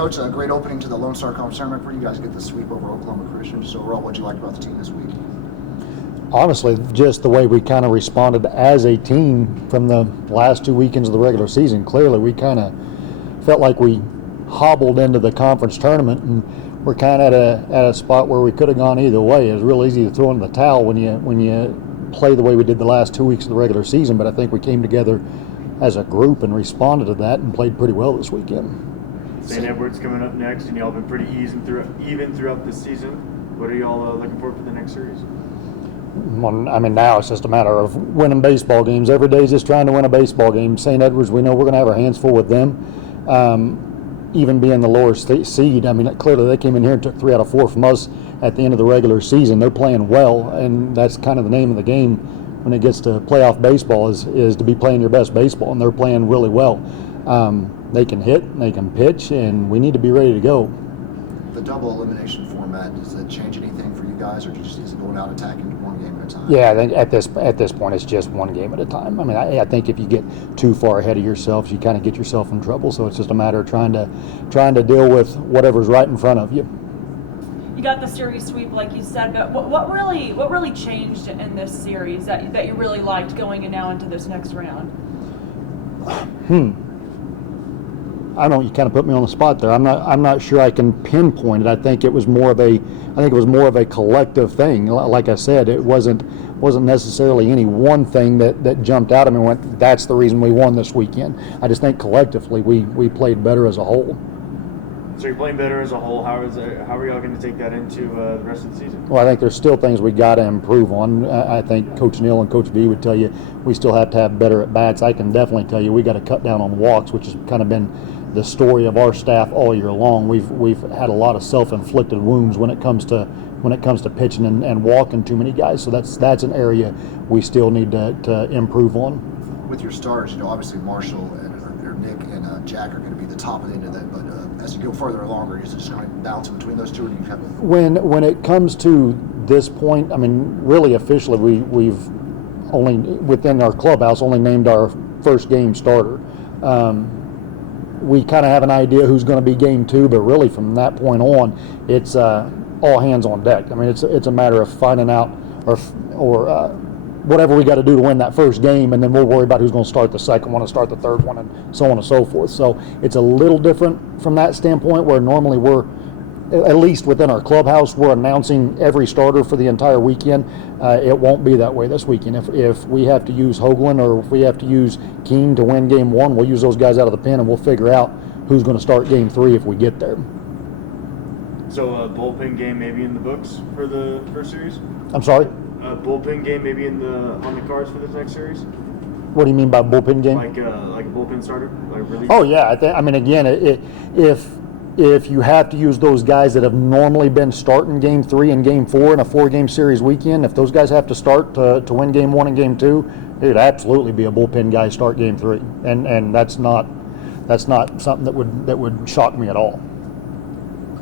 Coach, a great opening to the Lone Star Conference tournament for you guys. Get the sweep over Oklahoma Christian. Just overall, what you liked about the team this week? Honestly, just the way we kind of responded as a team from the last 2 weekends of the regular season. Clearly, we kind of felt like we hobbled into the conference tournament, and we're kind of at a spot where we could have gone either way. It was real easy to throw in the towel when you play the way we did the last 2 weeks of the regular season, but I think we came together as a group and responded to that and played pretty well this weekend. St. Edward's coming up next, and y'all been pretty even throughout this season. What are y'all looking for the next series? Well, I mean, now it's just a matter of winning baseball games. Every day is just trying to win a baseball game. St. Edward's, we know we're going to have our hands full with them. Even being the lower seed, I mean, clearly they came in here and took 3 out of 4 from us at the end of the regular season. They're playing well, and that's kind of the name of the game when it gets to playoff baseball is to be playing your best baseball, and they're playing really well. They can hit, they can pitch, and we need to be ready to go. The double elimination format, does that change anything for you guys, or is it going out attacking one game at a time? Yeah, I think at this point it's just one game at a time. I mean, I think if you get too far ahead of yourselves, you kind of get yourself in trouble. So it's just a matter of trying to deal with whatever's right in front of you. You got the series sweep, like you said, but what really changed in this series that you really liked going in now into this next round? I don't know. You kind of put me on the spot there. I'm not sure I can pinpoint it. I think it was more of a collective thing. Like I said, it wasn't necessarily any one thing that jumped out at me and went, that's the reason we won this weekend. I just think collectively we played better as a whole. So you're playing better as a whole. How are y'all going to take that into the rest of the season? Well, I think there's still things we got to improve on. I think Coach Neal and Coach V would tell you we still have to have better at bats. I can definitely tell you we got to cut down on walks, which has kind of been the story of our staff all year long. We've had a lot of self-inflicted wounds when it comes to pitching and walking too many guys. So that's an area we still need to improve on. With your starters, obviously Marshall or Nick and Jack are going to be the top of the end of that. But as you go further along, are you just kind of bouncing between those two, or do you have? When it comes to this point, I mean, really officially, we've only within our clubhouse only named our first game starter. We kind of have an idea who's going to be game 2, but really from that point on, it's all hands on deck. I mean, it's a matter of finding out or whatever we got to do to win that first game, and then we'll worry about who's going to start the second one and start the third one, and so on and so forth. So it's a little different from that standpoint, where normally we're, at least within our clubhouse, we're announcing every starter for the entire weekend. It won't be that way this weekend. If we have to use Hoagland or if we have to use Keene to win game 1, we'll use those guys out of the pen, and we'll figure out who's going to start game 3 if we get there. So a bullpen game maybe in the books for the first series? I'm sorry? A bullpen game maybe on the cards for this next series? What do you mean by bullpen game? Like a bullpen starter? Like really? Oh yeah, I mean again, if you have to use those guys that have normally been starting game 3 and game 4 in a 4-game series weekend, if those guys have to start to win game 1 and game 2, it'd absolutely be a bullpen guy start game 3, and that's not something that would shock me at all.